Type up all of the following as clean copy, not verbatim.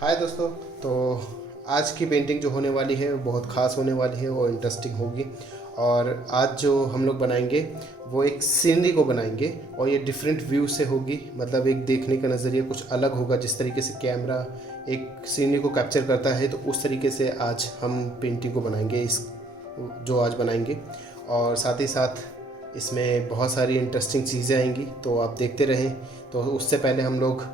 हाय दोस्तों। तो आज की पेंटिंग जो होने वाली है वो बहुत ख़ास होने वाली है और इंटरेस्टिंग होगी। और आज जो हम लोग बनाएंगे वो एक सीनरी को बनाएंगे और ये डिफरेंट व्यू से होगी। मतलब एक देखने का नज़रिया कुछ अलग होगा। जिस तरीके से कैमरा एक सीनरी को कैप्चर करता है तो उस तरीके से आज हम पेंटिंग को बनाएंगे, इस जो आज बनाएंगे। और साथ ही साथ इसमें बहुत सारी इंटरेस्टिंग चीज़ें आएंगी, तो आप देखते रहें। तो उससे पहले हम लोग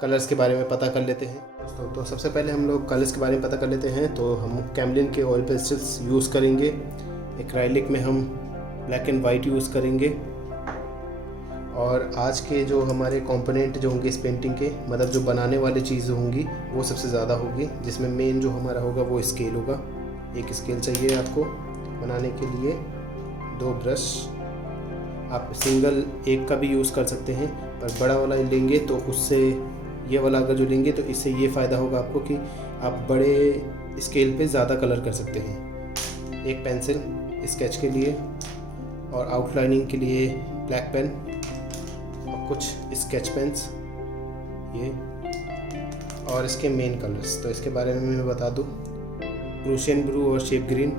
कलर्स के बारे में पता कर लेते हैं दोस्तों। तो सबसे पहले हम लोग कलर्स के बारे में पता कर लेते हैं। तो हम कैमलिन के ऑयल पेस्टल्स यूज़ करेंगे। एक्राइलिक में हम ब्लैक एंड वाइट यूज़ करेंगे। और आज के जो हमारे कंपोनेंट जो होंगे इस पेंटिंग के, मतलब जो बनाने वाली चीज़ होंगी वो सबसे ज़्यादा होगी। जिसमें मेन जो हमारा होगा वो स्केल होगा। एक स्केल चाहिए आपको बनाने के लिए। 2 ब्रश, आप सिंगल एक का भी यूज़ कर सकते हैं, पर बड़ा वाला लेंगे तो उससे, ये वाला अगर जो लेंगे तो इससे ये फ़ायदा होगा आपको कि आप बड़े स्केल पे ज़्यादा कलर कर सकते हैं। एक पेंसिल स्केच के लिए और आउटलाइनिंग के लिए ब्लैक पेन और कुछ स्केच पेन्स ये, और इसके मेन कलर्स तो इसके बारे में मैं बता दूँ। प्रूशियन ब्लू और shape green,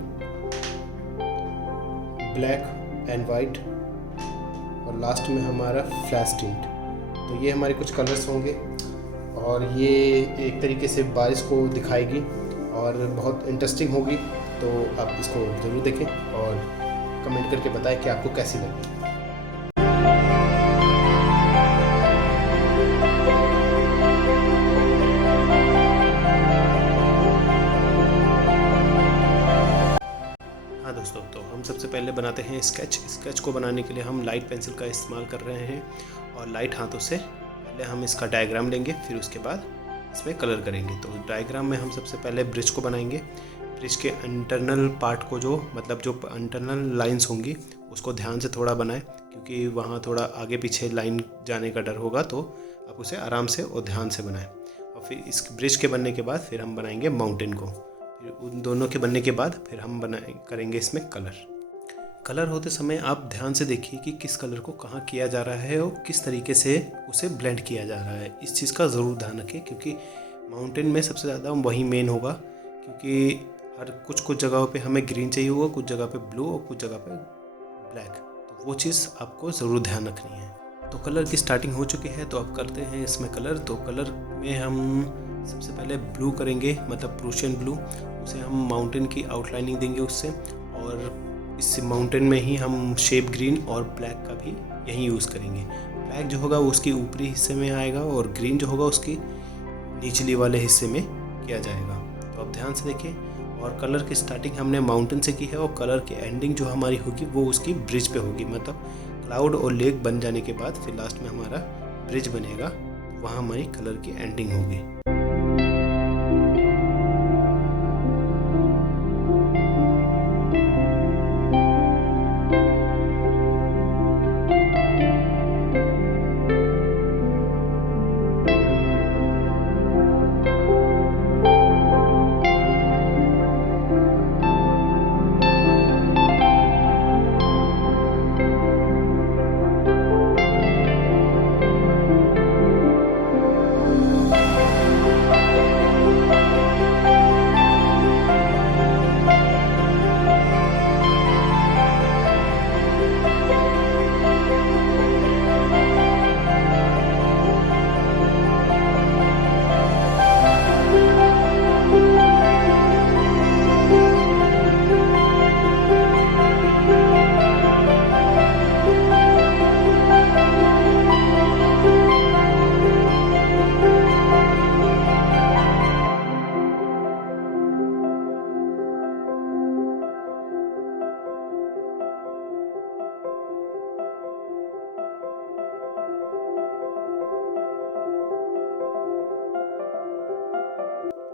black and white, और लास्ट में हमारा फ्लैश टिंट। तो ये हमारे कुछ कलर्स होंगे और ये एक तरीके से बारिश को दिखाएगी और बहुत इंटरेस्टिंग होगी। तो आप इसको ज़रूर देखें और कमेंट करके बताएं कि आपको कैसी लगी। हाँ दोस्तों, तो हम सबसे पहले बनाते हैं स्केच को बनाने के लिए हम लाइट पेंसिल का इस्तेमाल कर रहे हैं और लाइट हाथों से पहले हम इसका डायग्राम लेंगे, फिर उसके बाद इसमें कलर करेंगे। तो डायग्राम में हम सबसे पहले ब्रिज को बनाएंगे। ब्रिज के इंटरनल पार्ट को जो इंटरनल लाइंस होंगी उसको ध्यान से थोड़ा बनाएं, क्योंकि वहाँ थोड़ा आगे पीछे लाइन जाने का डर होगा। तो आप उसे आराम से और ध्यान से बनाएं। और फिर इस ब्रिज के बनने के बाद फिर हम बनाएंगे माउंटेन को। फिर उन दोनों के बनने के बाद फिर हम करेंगे इसमें कलर होते समय आप ध्यान से देखिए कि किस कलर को कहाँ किया जा रहा है और किस तरीके से उसे ब्लेंड किया जा रहा है। इस चीज़ का ज़रूर ध्यान रखें, क्योंकि माउंटेन में सबसे ज़्यादा वही मेन होगा। क्योंकि हर कुछ जगहों पे हमें ग्रीन चाहिए होगा, कुछ जगह पे ब्लू और कुछ जगह पे ब्लैक। तो वो चीज़ आपको ज़रूर ध्यान रखनी है। तो कलर की स्टार्टिंग हो चुकी है, तो अब करते हैं इसमें कलर। तो कलर में हम सबसे पहले ब्लू करेंगे, मतलब प्रूशियन ब्लू। उसे हम माउंटेन की आउटलाइनिंग देंगे उससे, और इस माउंटेन में ही हम शेप ग्रीन और ब्लैक का भी यही यूज़ करेंगे। ब्लैक जो होगा वो उसकी ऊपरी हिस्से में आएगा और ग्रीन जो होगा उसकी निचली वाले हिस्से में किया जाएगा। तो आप ध्यान से देखिए। और कलर की स्टार्टिंग हमने माउंटेन से की है और कलर की एंडिंग जो हमारी होगी वो उसकी ब्रिज पे होगी। मतलब क्लाउड और लेक बन जाने के बाद फिर लास्ट में हमारा ब्रिज बनेगा, वहाँ हमारी कलर की एंडिंग होगी।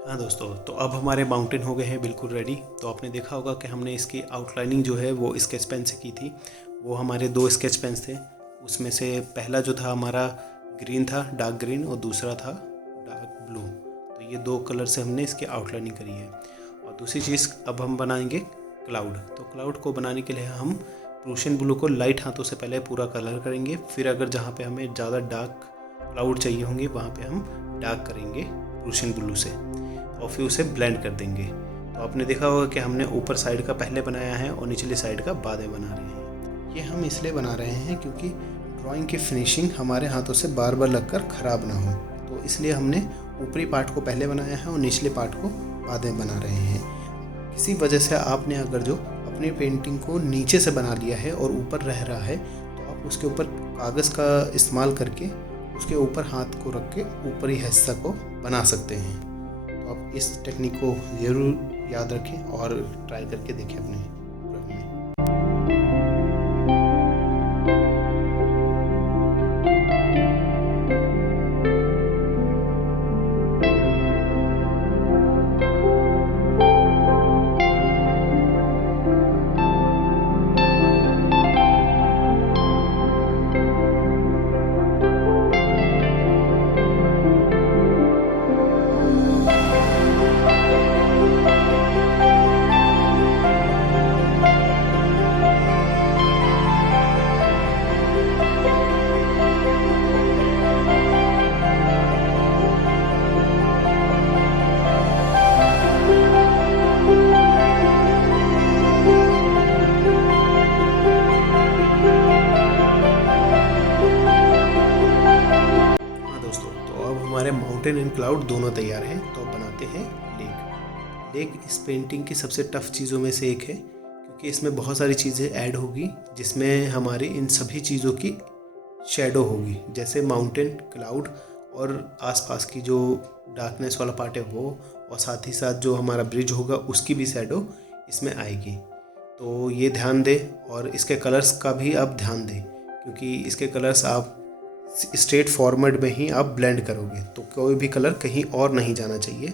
हाँ दोस्तों, तो अब हमारे माउंटेन हो गए हैं बिल्कुल रेडी। तो आपने देखा होगा कि हमने इसकी आउटलाइनिंग जो है वो स्केच पेन से की थी। वो हमारे 2 स्केच पेन्स थे। उसमें से पहला जो था हमारा ग्रीन था, डार्क ग्रीन, और दूसरा था डार्क ब्लू। तो ये 2 कलर से हमने इसकी आउटलाइनिंग करी है। और दूसरी चीज़, अब हम बनाएंगे क्लाउड। तो क्लाउड को बनाने के लिए हम प्रूशियन ब्लू को लाइट हाथों से पहले पूरा कलर करेंगे। फिर अगर जहाँ पे हमें ज़्यादा डार्क क्लाउड चाहिए होंगे वहाँ पे हम डार्क करेंगे प्रूशियन ब्लू से और फिर उसे ब्लेंड कर देंगे। तो आपने देखा होगा कि हमने ऊपर साइड का पहले बनाया है और निचले साइड का बाद में बना रहे हैं। ये हम इसलिए बना रहे हैं क्योंकि ड्राइंग की फिनिशिंग हमारे हाथों से बार बार लगकर ख़राब ना हो, तो इसलिए हमने ऊपरी पार्ट को पहले बनाया है और निचले पार्ट को बाद में बना रहे हैं। किसी वजह से आपने अगर जो अपनी पेंटिंग को नीचे से बना लिया है और ऊपर रह रहा है, तो आप उसके ऊपर कागज़ का इस्तेमाल करके उसके ऊपर हाथ को रख के ऊपरी हिस्सा को बना सकते हैं। तो आप इस टेक्निक को ज़रूर याद रखें और ट्राई करके देखें अपने ड्राइंग में। हमारे माउंटेन एंड क्लाउड दोनों तैयार हैं। तो अब बनाते हैं लेक। लेक इस पेंटिंग की सबसे टफ चीज़ों में से एक है, क्योंकि इसमें बहुत सारी चीज़ें ऐड होगी जिसमें हमारी इन सभी चीज़ों की शैडो होगी, जैसे माउंटेन, क्लाउड और आसपास की जो डार्कनेस वाला पार्ट है वो, और साथ ही साथ जो हमारा ब्रिज होगा उसकी भी शैडो इसमें आएगी। तो ये ध्यान दें और इसके कलर्स का भी आप ध्यान दें, क्योंकि इसके कलर्स आप स्ट्रेट फॉर्मेट में ही आप ब्लेंड करोगे, तो कोई भी कलर कहीं और नहीं जाना चाहिए।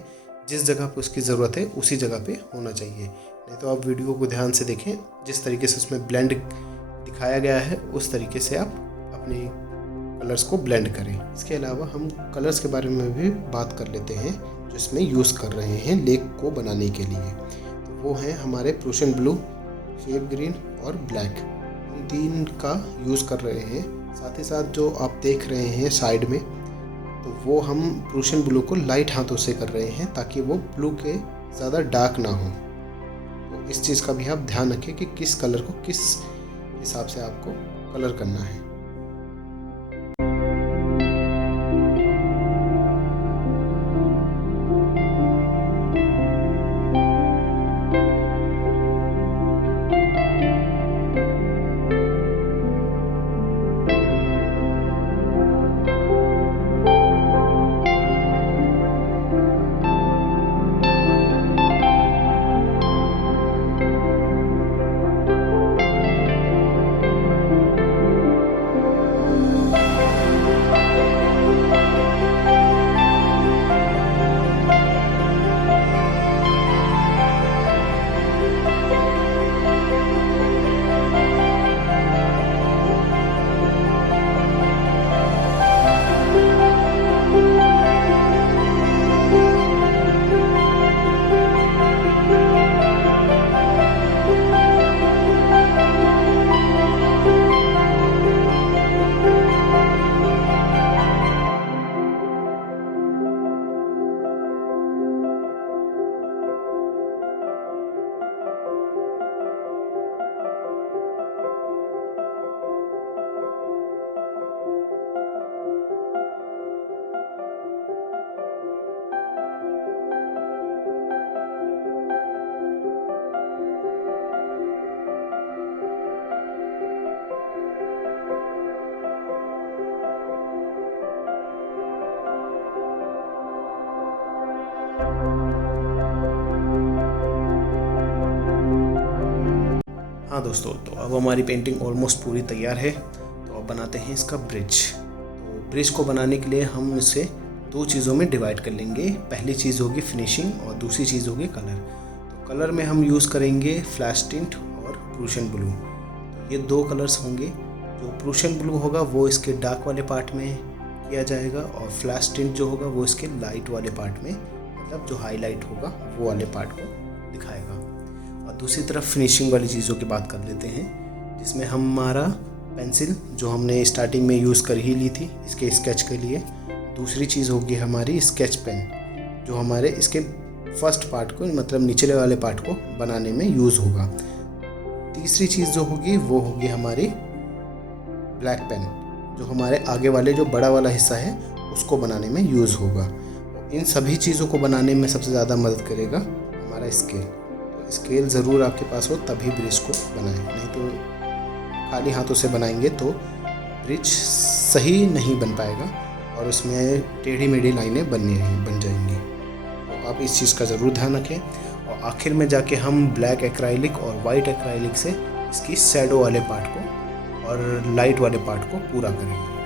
जिस जगह पे उसकी ज़रूरत है उसी जगह पे होना चाहिए। नहीं तो आप वीडियो को ध्यान से देखें, जिस तरीके से उसमें ब्लेंड दिखाया गया है उस तरीके से आप अपने कलर्स को ब्लेंड करें। इसके अलावा हम कलर्स के बारे में भी बात कर लेते हैं जो इसमें यूज़ कर रहे हैं लेक को बनाने के लिए। तो वो हैं हमारे प्रूशियन ब्लू, शेप ग्रीन और ब्लैक, इन तीन का यूज़ कर रहे हैं। साथ ही साथ जो आप देख रहे हैं साइड में, तो वो हम प्रूशियन ब्लू को लाइट हाथों से कर रहे हैं ताकि वो ब्लू के ज़्यादा डार्क ना हो। तो इस चीज़ का भी आप ध्यान रखें कि किस कलर को किस हिसाब से आपको कलर करना है। हाँ दोस्तों, तो अब हमारी पेंटिंग ऑलमोस्ट पूरी तैयार है। तो अब बनाते हैं इसका ब्रिज। तो ब्रिज को बनाने के लिए हम इसे दो चीज़ों में डिवाइड कर लेंगे। पहली चीज़ होगी फिनिशिंग और दूसरी चीज़ होगी कलर। तो कलर में हम यूज़ करेंगे फ्लैश टिंट और प्रूशियन ब्लू। तो ये दो कलर्स होंगे। जो प्रूशियन ब्लू होगा वो इसके डार्क वाले पार्ट में किया जाएगा, और फ्लैश टिंट जो होगा वो इसके लाइट वाले पार्ट में, मतलब जो हाईलाइट होगा वो वाले पार्ट को दिखाएगा। और दूसरी तरफ फिनिशिंग वाली चीज़ों की बात कर लेते हैं, जिसमें हमारा पेंसिल जो हमने स्टार्टिंग में यूज़ कर ही ली थी इसके स्केच के लिए। दूसरी चीज़ होगी हमारी स्केच पेन। जो हमारे इसके फर्स्ट पार्ट को मतलब निचले वाले पार्ट को बनाने में यूज़ होगा। तीसरी चीज़ जो होगी वो होगी हमारी ब्लैक पेन, जो हमारे आगे वाले जो बड़ा वाला हिस्सा है उसको बनाने में यूज़ होगा। इन सभी चीज़ों को बनाने में सबसे ज़्यादा मदद करेगा हमारा स्केल। तो स्केल ज़रूर आपके पास हो तभी ब्रिज को बनाएं, नहीं तो खाली हाथों से बनाएंगे तो ब्रिज सही नहीं बन पाएगा और उसमें टेढ़ी मेढ़ी लाइनें बन जाएंगी। तो आप इस चीज़ का ज़रूर ध्यान रखें। और आखिर में जाके हम ब्लैक एक्राइलिक और वाइट एक्राइलिक से इसकी शैडो वाले पार्ट को और लाइट वाले पार्ट को पूरा करेंगे।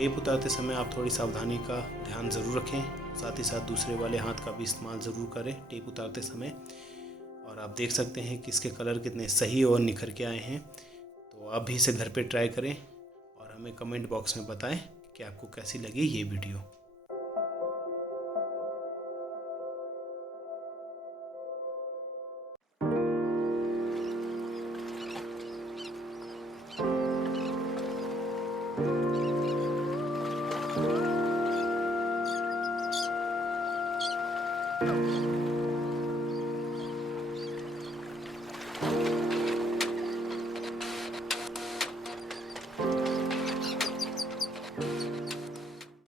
टेप उतारते समय आप थोड़ी सावधानी का ध्यान ज़रूर रखें, साथ ही साथ दूसरे वाले हाथ का भी इस्तेमाल ज़रूर करें टेप उतारते समय। और आप देख सकते हैं कि इसके कलर कितने सही और निखर के आए हैं। तो आप भी इसे घर पे ट्राई करें और हमें कमेंट बॉक्स में बताएं कि आपको कैसी लगी ये वीडियो।